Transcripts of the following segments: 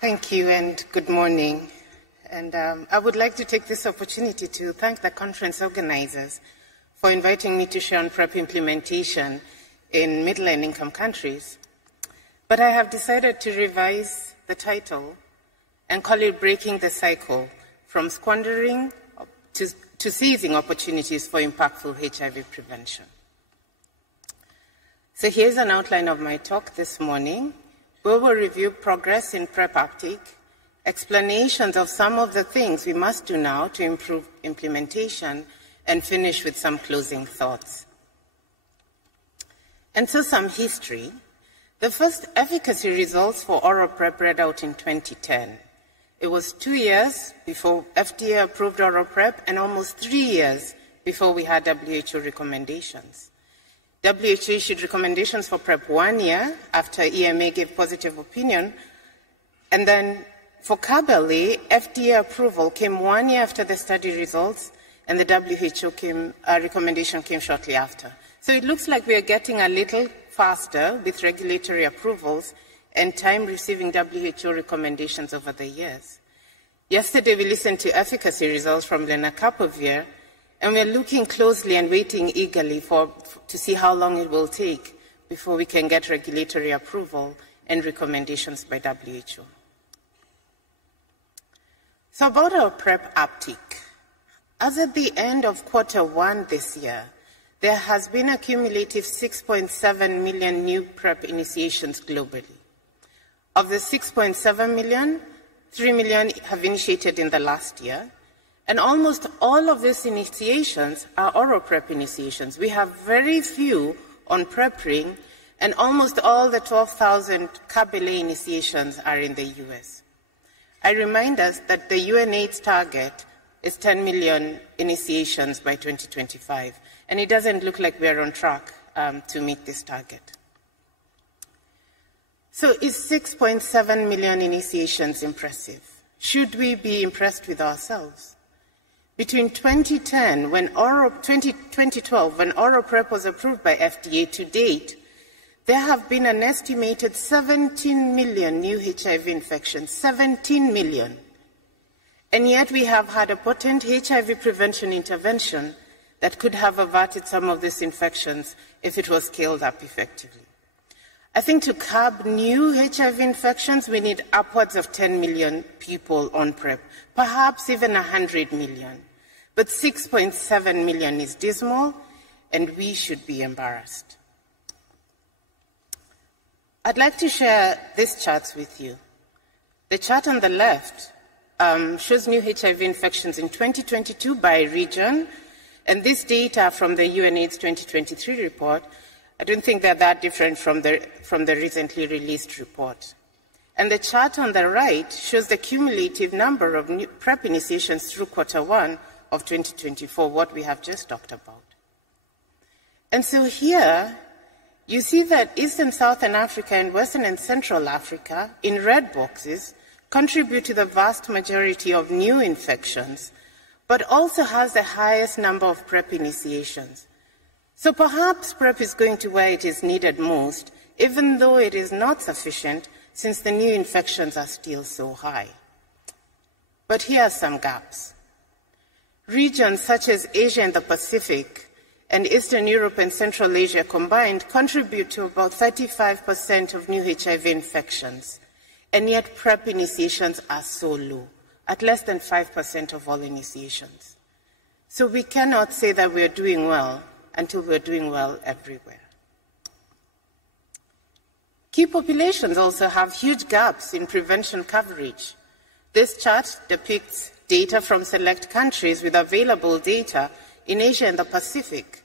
Thank you and good morning. And I would like to take this opportunity to thank the conference organizers for inviting me to share on PrEP implementation in middle and income countries. But I have decided to revise the title and call it Breaking the Cycle from Squandering to Seizing Opportunities for Impactful HIV Prevention. So here's an outline of my talk this morning. We will review progress in PrEP uptake, explanations of some of the things we must do now to improve implementation, and finish with some closing thoughts. And so some history. The first efficacy results for oral PrEP read out in 2010. It was 2 years before FDA approved oral PrEP and almost 3 years before we had WHO recommendations. WHO issued recommendations for PrEP 1 year after EMA gave positive opinion, and then for CAB-LA, FDA approval came 1 year after the study results, and the WHO recommendation came shortly after. So it looks like we are getting a little faster with regulatory approvals and time receiving WHO recommendations over the years. Yesterday, we listened to efficacy results from lenacapavir, and we're looking closely and waiting eagerly to see how long it will take before we can get regulatory approval and recommendations by WHO. So about our PrEP uptake. As at the end of Q1 this year, there has been a cumulative 6.7 million new PrEP initiations globally. Of the 6.7 million, 3 million have initiated in the last year. And almost all of these initiations are oral PrEP initiations. We have very few on PrEP ring, and almost all the 12,000 CAB-LA initiations are in the US. I remind us that the UNAIDS target is 10 million initiations by 2025, and it doesn't look like we're on track to meet this target. So is 6.7 million initiations impressive? Should we be impressed with ourselves? Between 2012, when oral PrEP was approved by FDA to date, there have been an estimated 17 million new HIV infections, 17 million. And yet we have had a potent HIV prevention intervention that could have averted some of these infections if it was scaled up effectively. I think to curb new HIV infections, we need upwards of 10 million people on PrEP, perhaps even 100 million. But 6.7 million is dismal, and we should be embarrassed. I'd like to share these charts with you. The chart on the left shows new HIV infections in 2022 by region, and this data from the UNAIDS 2023 report, I don't think they're that different from the recently released report. And the chart on the right shows the cumulative number of new PrEP initiations through Q1 of 2024, what we have just talked about. And so here, you see that East and Southern Africa and Western and Central Africa, in red boxes, contribute to the vast majority of new infections, but also has the highest number of PrEP initiations. So perhaps PrEP is going to where it is needed most, even though it is not sufficient, since the new infections are still so high. But here are some gaps. Regions such as Asia and the Pacific and Eastern Europe and Central Asia combined contribute to about 35% of new HIV infections, and yet PrEP initiations are so low, at less than 5% of all initiations. So we cannot say that we are doing well until we are doing well everywhere. Key populations also have huge gaps in prevention coverage. This chart depicts data from select countries with available data in Asia and the Pacific.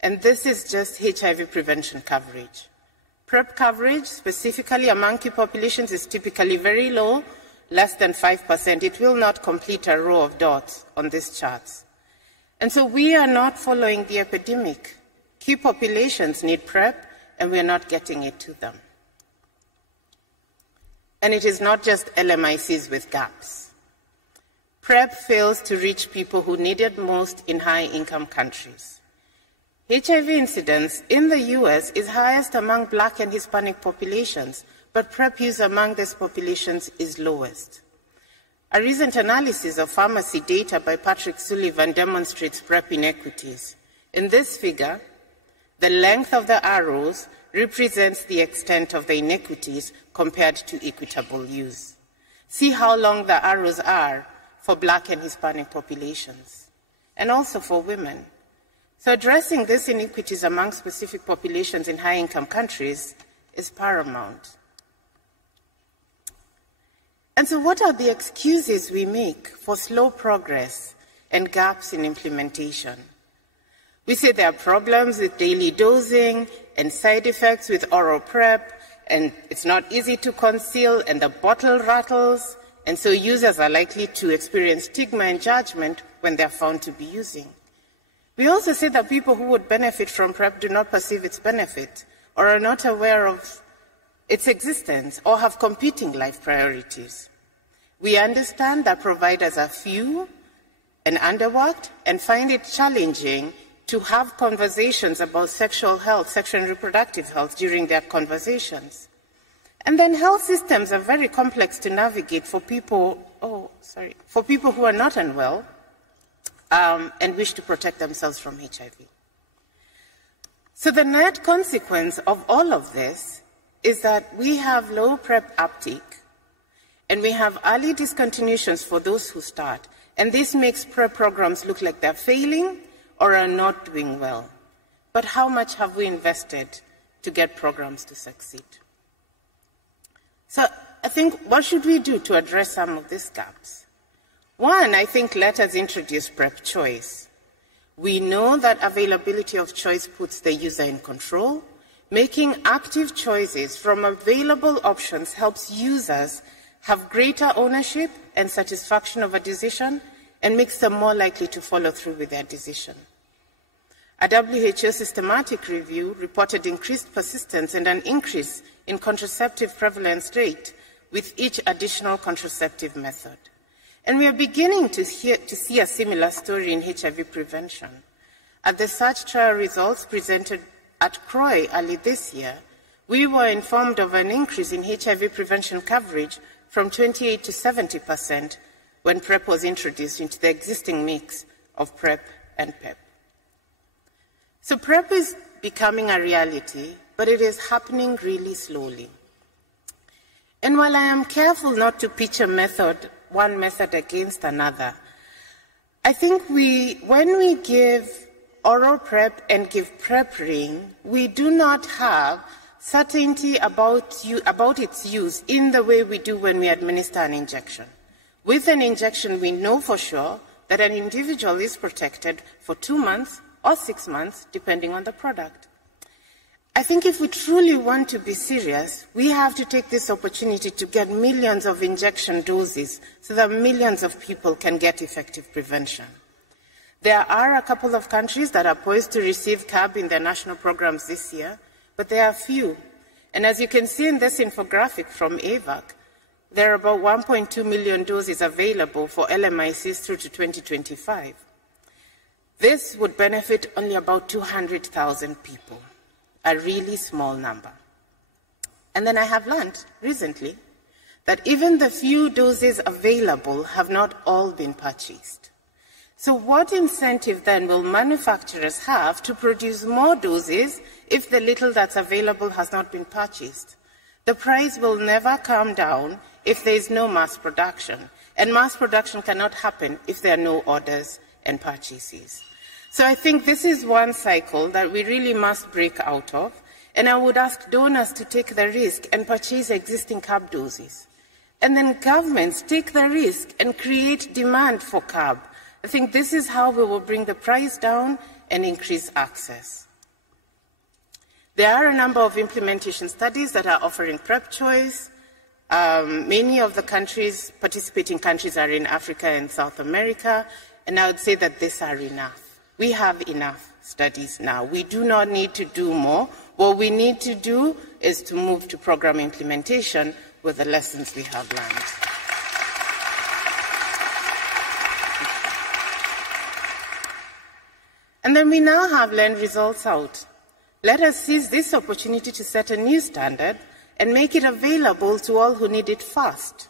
And this is just HIV prevention coverage. PrEP coverage, specifically among key populations, is typically very low, less than 5%. It will not complete a row of dots on these charts. And so we are not following the epidemic. Key populations need PrEP, and we are not getting it to them. And it is not just LMICs with gaps. PrEP fails to reach people who need it most in high-income countries. HIV incidence in the US is highest among Black and Hispanic populations, but PrEP use among these populations is lowest. A recent analysis of pharmacy data by Patrick Sullivan demonstrates PrEP inequities. In this figure, the length of the arrows represents the extent of the inequities compared to equitable use. See how long the arrows are for Black and Hispanic populations, and also for women. So addressing these inequities among specific populations in high-income countries is paramount. And so what are the excuses we make for slow progress and gaps in implementation? We say there are problems with daily dosing and side effects with oral PrEP, and it's not easy to conceal, and the bottle rattles, and so users are likely to experience stigma and judgment when they're found to be using. We also say that people who would benefit from PrEP do not perceive its benefit or are not aware of its existence or have competing life priorities. We understand that providers are few and underworked and find it challenging to have conversations about sexual health, sexual and reproductive health during their conversations. And then health systems are very complex to navigate for people, for people who are not unwell and wish to protect themselves from HIV. So the net consequence of all of this is that we have low PrEP uptake, and we have early discontinuations for those who start, and this makes PrEP programs look like they're failing or are not doing well. But how much have we invested to get programs to succeed? So I think, what should we do to address some of these gaps? One, I think, let us introduce PrEP choice. We know that availability of choice puts the user in control. Making active choices from available options helps users have greater ownership and satisfaction of a decision and makes them more likely to follow through with their decision. A WHO systematic review reported increased persistence and an increase in contraceptive prevalence rate with each additional contraceptive method. And we are beginning to see a similar story in HIV prevention. At the SEARCH trial results presented at CROI early this year, we were informed of an increase in HIV prevention coverage from 28 to 70% when PrEP was introduced into the existing mix of PrEP and PEP. So PrEP is becoming a reality, but it is happening really slowly. And while I am careful not to pitch one method against another, I think when we give oral PrEP and give PrEP ring, we do not have certainty about its use in the way we do when we administer an injection. With an injection, we know for sure that an individual is protected for 2 months or 6 months, depending on the product. I think if we truly want to be serious, we have to take this opportunity to get millions of injection doses so that millions of people can get effective prevention. There are a couple of countries that are poised to receive CAB in their national programs this year, but there are few. And as you can see in this infographic from AVAC, there are about 1.2 million doses available for LMICs through to 2025. This would benefit only about 200,000 people, a really small number. And then I have learned recently that even the few doses available have not all been purchased. So what incentive then will manufacturers have to produce more doses if the little that's available has not been purchased? The price will never come down if there is no mass production, and mass production cannot happen if there are no orders and purchases. So I think this is one cycle that we really must break out of, and I would ask donors to take the risk and purchase existing CAB doses. And then governments take the risk and create demand for CAB. I think this is how we will bring the price down and increase access. There are a number of implementation studies that are offering PrEP choice. Many of the participating countries are in Africa and South America, and I would say that these are enough. We have enough studies now. We do not need to do more. What we need to do is to move to program implementation with the lessons we have learned. And then we now have learned results out. Let us seize this opportunity to set a new standard and make it available to all who need it fast.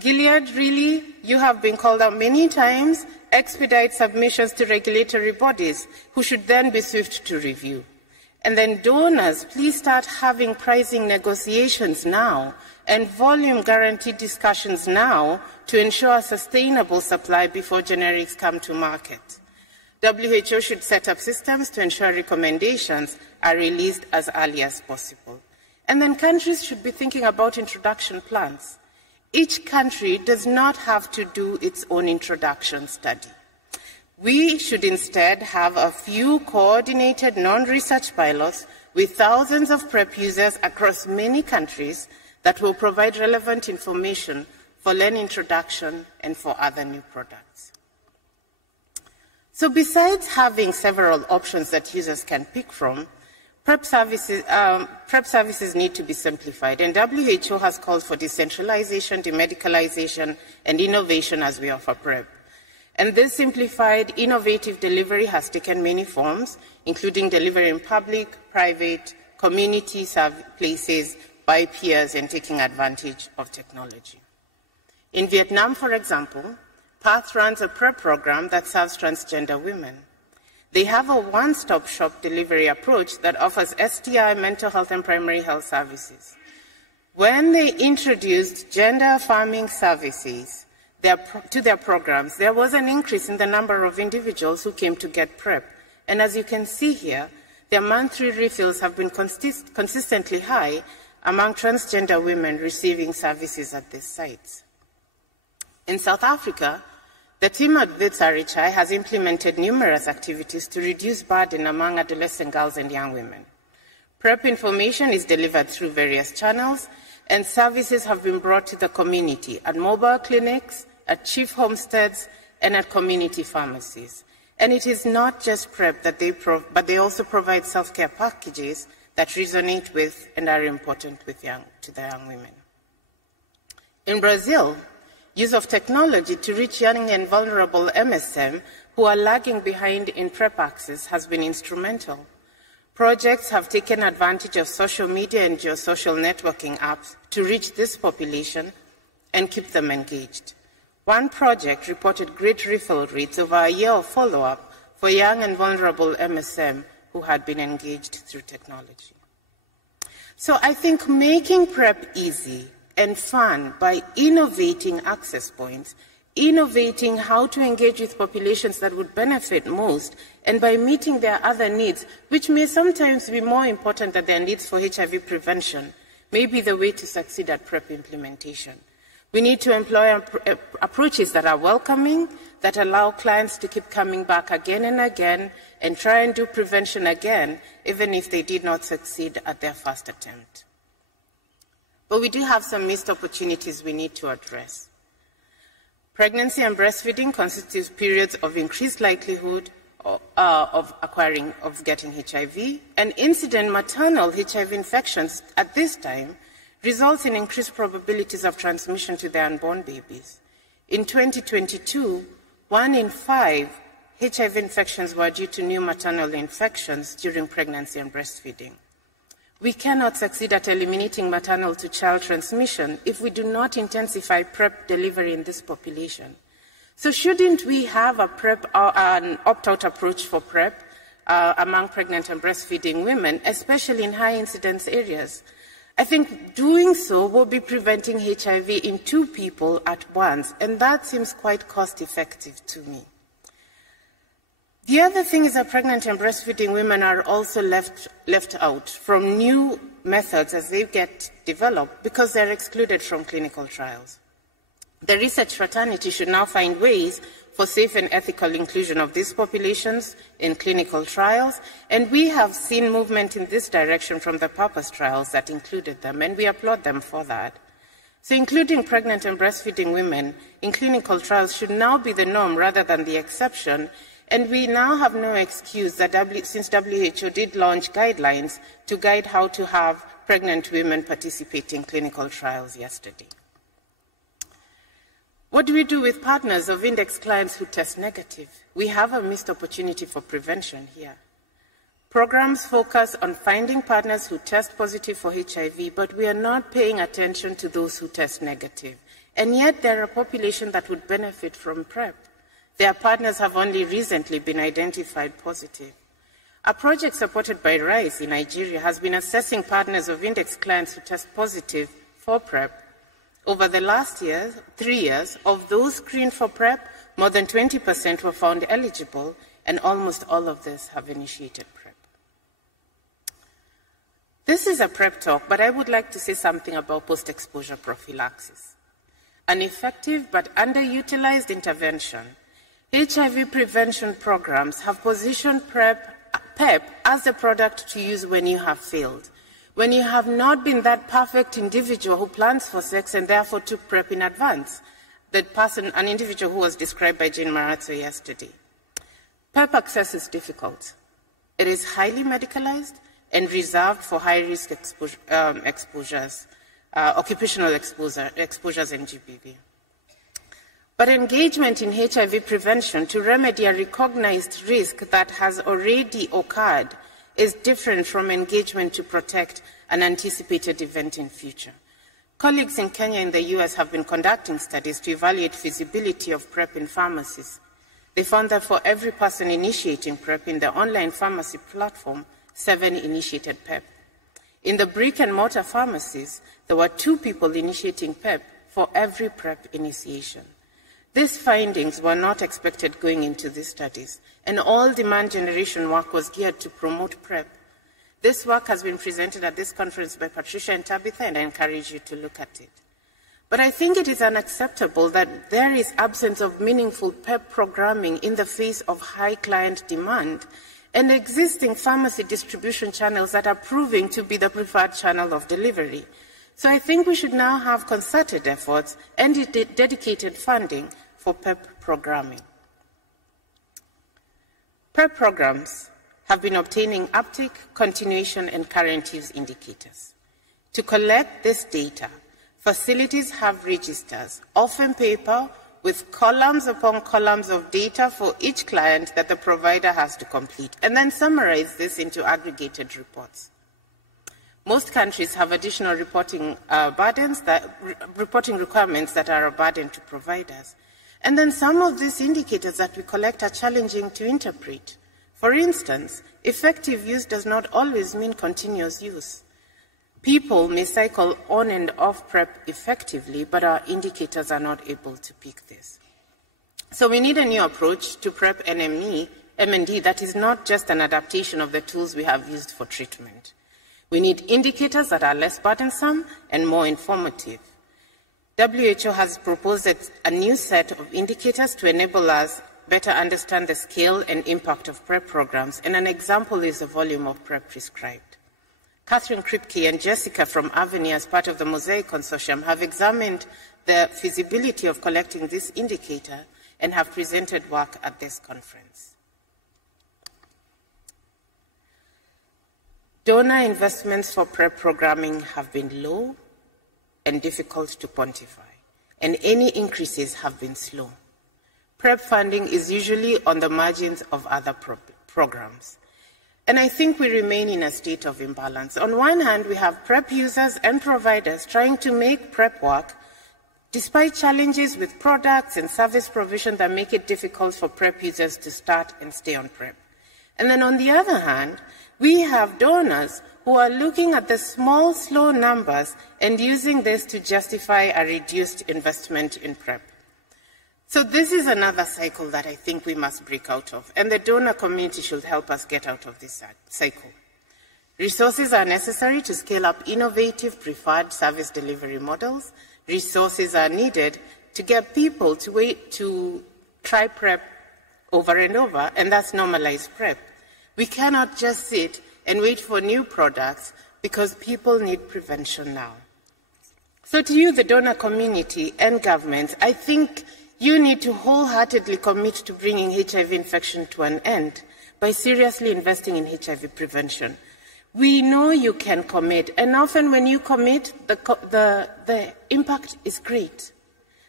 Gilead, really, you have been called out many times, expedite submissions to regulatory bodies, who should then be swift to review. And then donors, please start having pricing negotiations now and volume guarantee discussions now to ensure a sustainable supply before generics come to market. WHO should set up systems to ensure recommendations are released as early as possible. And then countries should be thinking about introduction plans. Each country does not have to do its own introduction study. We should instead have a few coordinated non-research pilots with thousands of PrEP users across many countries that will provide relevant information for LEN introduction and for other new products. So besides having several options that users can pick from, PrEP services need to be simplified, and WHO has called for decentralization, demedicalization, and innovation as we offer PrEP. And this simplified, innovative delivery has taken many forms, including delivery in public, private, community places, by peers, and taking advantage of technology. In Vietnam, for example, PATH runs a PrEP program that serves transgender women. They have a one-stop shop delivery approach that offers STI, mental health, and primary health services. When they introduced gender-affirming services to their programs, there was an increase in the number of individuals who came to get PrEP. And as you can see here, their monthly refills have been consistently high among transgender women receiving services at these sites. In South Africa, the team at Wits RHI has implemented numerous activities to reduce burden among adolescent girls and young women. PrEP information is delivered through various channels, and services have been brought to the community at mobile clinics, at chief homesteads, and at community pharmacies. And it is not just PrEP but they also provide self-care packages that resonate with and are important to the young women. In Brazil, use of technology to reach young and vulnerable MSM who are lagging behind in PrEP access has been instrumental. Projects have taken advantage of social media and geosocial networking apps to reach this population and keep them engaged. One project reported great refill rates over a year of follow-up for young and vulnerable MSM who had been engaged through technology. So I think making PrEP easy and fun by innovating access points, innovating how to engage with populations that would benefit most, and by meeting their other needs, which may sometimes be more important than their needs for HIV prevention, may be the way to succeed at PrEP implementation. We need to employ approaches that are welcoming, that allow clients to keep coming back again and again, and try and do prevention again, even if they did not succeed at their first attempt. But we do have some missed opportunities we need to address. Pregnancy and breastfeeding constitutes periods of increased likelihood of getting HIV, and incident maternal HIV infections at this time results in increased probabilities of transmission to their unborn babies. In 2022, 1 in 5 HIV infections were due to new maternal infections during pregnancy and breastfeeding. We cannot succeed at eliminating maternal to child transmission if we do not intensify PrEP delivery in this population. So shouldn't we have a PrEP or an opt-out approach for PrEP among pregnant and breastfeeding women, especially in high incidence areas? I think doing so will be preventing HIV in 2 people at once, and that seems quite cost-effective to me. The other thing is that pregnant and breastfeeding women are also left out from new methods as they get developed because they're excluded from clinical trials. The research fraternity should now find ways for safe and ethical inclusion of these populations in clinical trials, and we have seen movement in this direction from the PURPOSE trials that included them, and we applaud them for that. So including pregnant and breastfeeding women in clinical trials should now be the norm rather than the exception, and we now have no excuse that since WHO did launch guidelines to guide how to have pregnant women participate in clinical trials yesterday. What do we do with partners of index clients who test negative? We have a missed opportunity for prevention here. Programs focus on finding partners who test positive for HIV, but we are not paying attention to those who test negative. And yet there are a population that would benefit from PrEP. Their partners have only recently been identified positive. A project supported by RISE in Nigeria has been assessing partners of index clients who test positive for PrEP. Over the last 3 years, of those screened for PrEP, more than 20% were found eligible, and almost all of this have initiated PrEP. This is a PrEP talk, but I would like to say something about post-exposure prophylaxis. An effective but underutilized intervention, HIV prevention programs have positioned PrEP as a product to use when you have failed, when you have not been that perfect individual who plans for sex and therefore took PrEP in advance, an individual who was described by Jane Marazzo yesterday. PrEP access is difficult. It is highly medicalized and reserved for high-risk exposures, occupational exposures and GBV. But engagement in HIV prevention to remedy a recognized risk that has already occurred is different from engagement to protect an anticipated event in future. Colleagues in Kenya and the US have been conducting studies to evaluate feasibility of PrEP in pharmacies. They found that for every person initiating PrEP in the online pharmacy platform, 7 initiated PrEP. In the brick-and-mortar pharmacies, there were 2 people initiating PrEP for every PrEP initiation. These findings were not expected going into these studies, and all demand generation work was geared to promote PrEP. This work has been presented at this conference by Patricia and Tabitha, and I encourage you to look at it. But I think it is unacceptable that there is absence of meaningful PrEP programming in the face of high client demand and existing pharmacy distribution channels that are proving to be the preferred channel of delivery. So I think we should now have concerted efforts and dedicated funding for PrEP programming. PrEP programs have been obtaining uptake, continuation, and current use indicators. To collect this data, facilities have registers, often paper, with columns upon columns of data for each client that the provider has to complete, and then summarize this into aggregated reports. Most countries have additional reporting requirements that are a burden to providers. And then some of these indicators that we collect are challenging to interpret. For instance, effective use does not always mean continuous use. People may cycle on and off PrEP effectively, but our indicators are not able to pick this. So we need a new approach to PrEP M&D that is not just an adaptation of the tools we have used for treatment. We need indicators that are less burdensome and more informative. WHO has proposed a new set of indicators to enable us better understand the scale and impact of PrEP programs, and an example is the volume of PrEP prescribed. Catherine Kripke and Jessica from Avenir, as part of the Mosaic Consortium, have examined the feasibility of collecting this indicator and have presented work at this conference. Donor investments for PrEP programming have been low and difficult to quantify, and any increases have been slow. PrEP funding is usually on the margins of other programs. And I think we remain in a state of imbalance. On one hand, we have PrEP users and providers trying to make PrEP work, despite challenges with products and service provision that make it difficult for PrEP users to start and stay on PrEP. And then on the other hand, we have donors who are looking at the small, slow numbers and using this to justify a reduced investment in PrEP. So this is another cycle that I think we must break out of, and the donor community should help us get out of this cycle. Resources are necessary to scale up innovative preferred service delivery models. Resources are needed to get people to try PrEP over and over, and that's normalized PrEP. We cannot just sit and wait for new products because people need prevention now. So to you, the donor community and governments, I think you need to wholeheartedly commit to bringing HIV infection to an end by seriously investing in HIV prevention. We know you can commit, and often when you commit, the impact is great.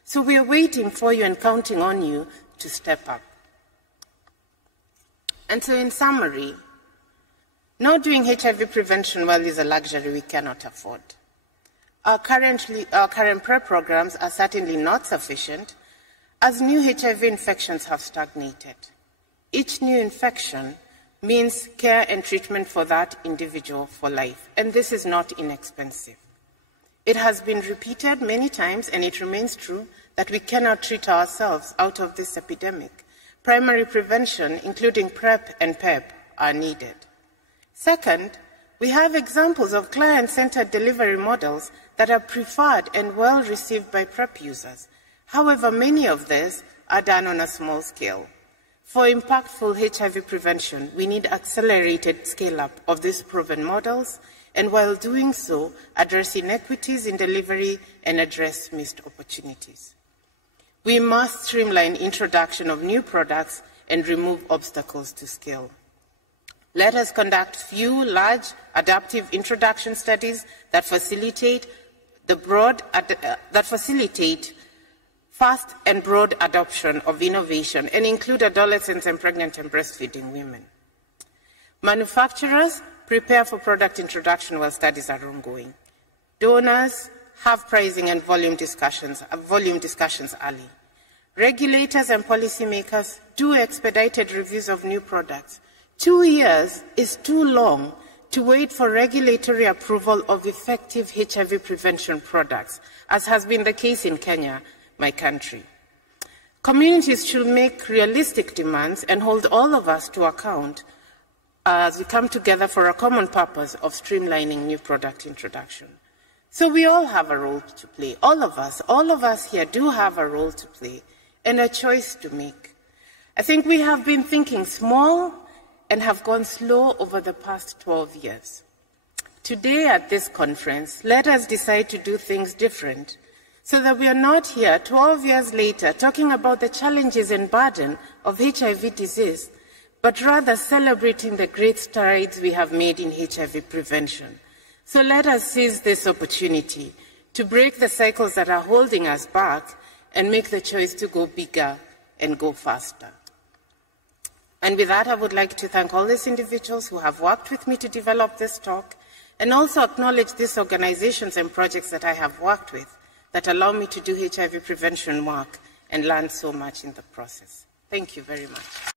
So we are waiting for you and counting on you to step up. And so in summary, Not doing HIV prevention well is a luxury we cannot afford. Our current PrEP programs are certainly not sufficient, as new HIV infections have stagnated. Each new infection means care and treatment for that individual for life, and this is not inexpensive. It has been repeated many times, and it remains true, that we cannot treat ourselves out of this epidemic. Primary prevention, including PrEP and PEP, are needed. Second, we have examples of client-centered delivery models that are preferred and well received by PrEP users. However, many of these are done on a small scale. For impactful HIV prevention, we need accelerated scale-up of these proven models, and while doing so, address inequities in delivery and address missed opportunities. We must streamline introduction of new products and remove obstacles to scale. Let us conduct few large adaptive introduction studies that facilitate fast and broad adoption of innovation and include adolescents and pregnant and breastfeeding women. Manufacturers prepare for product introduction while studies are ongoing. Donors have pricing and volume discussions early. Regulators and policymakers do expedited reviews of new products. 2 years is too long to wait for regulatory approval of effective HIV prevention products, as has been the case in Kenya, my country. Communities should make realistic demands and hold all of us to account as we come together for a common purpose of streamlining new product introduction. So we all have a role to play. All of us here do have a role to play and a choice to make. I think we have been thinking small and have gone slow over the past 12 years. Today at this conference, let us decide to do things different so that we are not here 12 years later talking about the challenges and burden of HIV disease, but rather celebrating the great strides we have made in HIV prevention. So let us seize this opportunity to break the cycles that are holding us back and make the choice to go bigger and go faster. And with that, I would like to thank all these individuals who have worked with me to develop this talk, and also acknowledge these organizations and projects that I have worked with that allow me to do HIV prevention work and learn so much in the process. Thank you very much.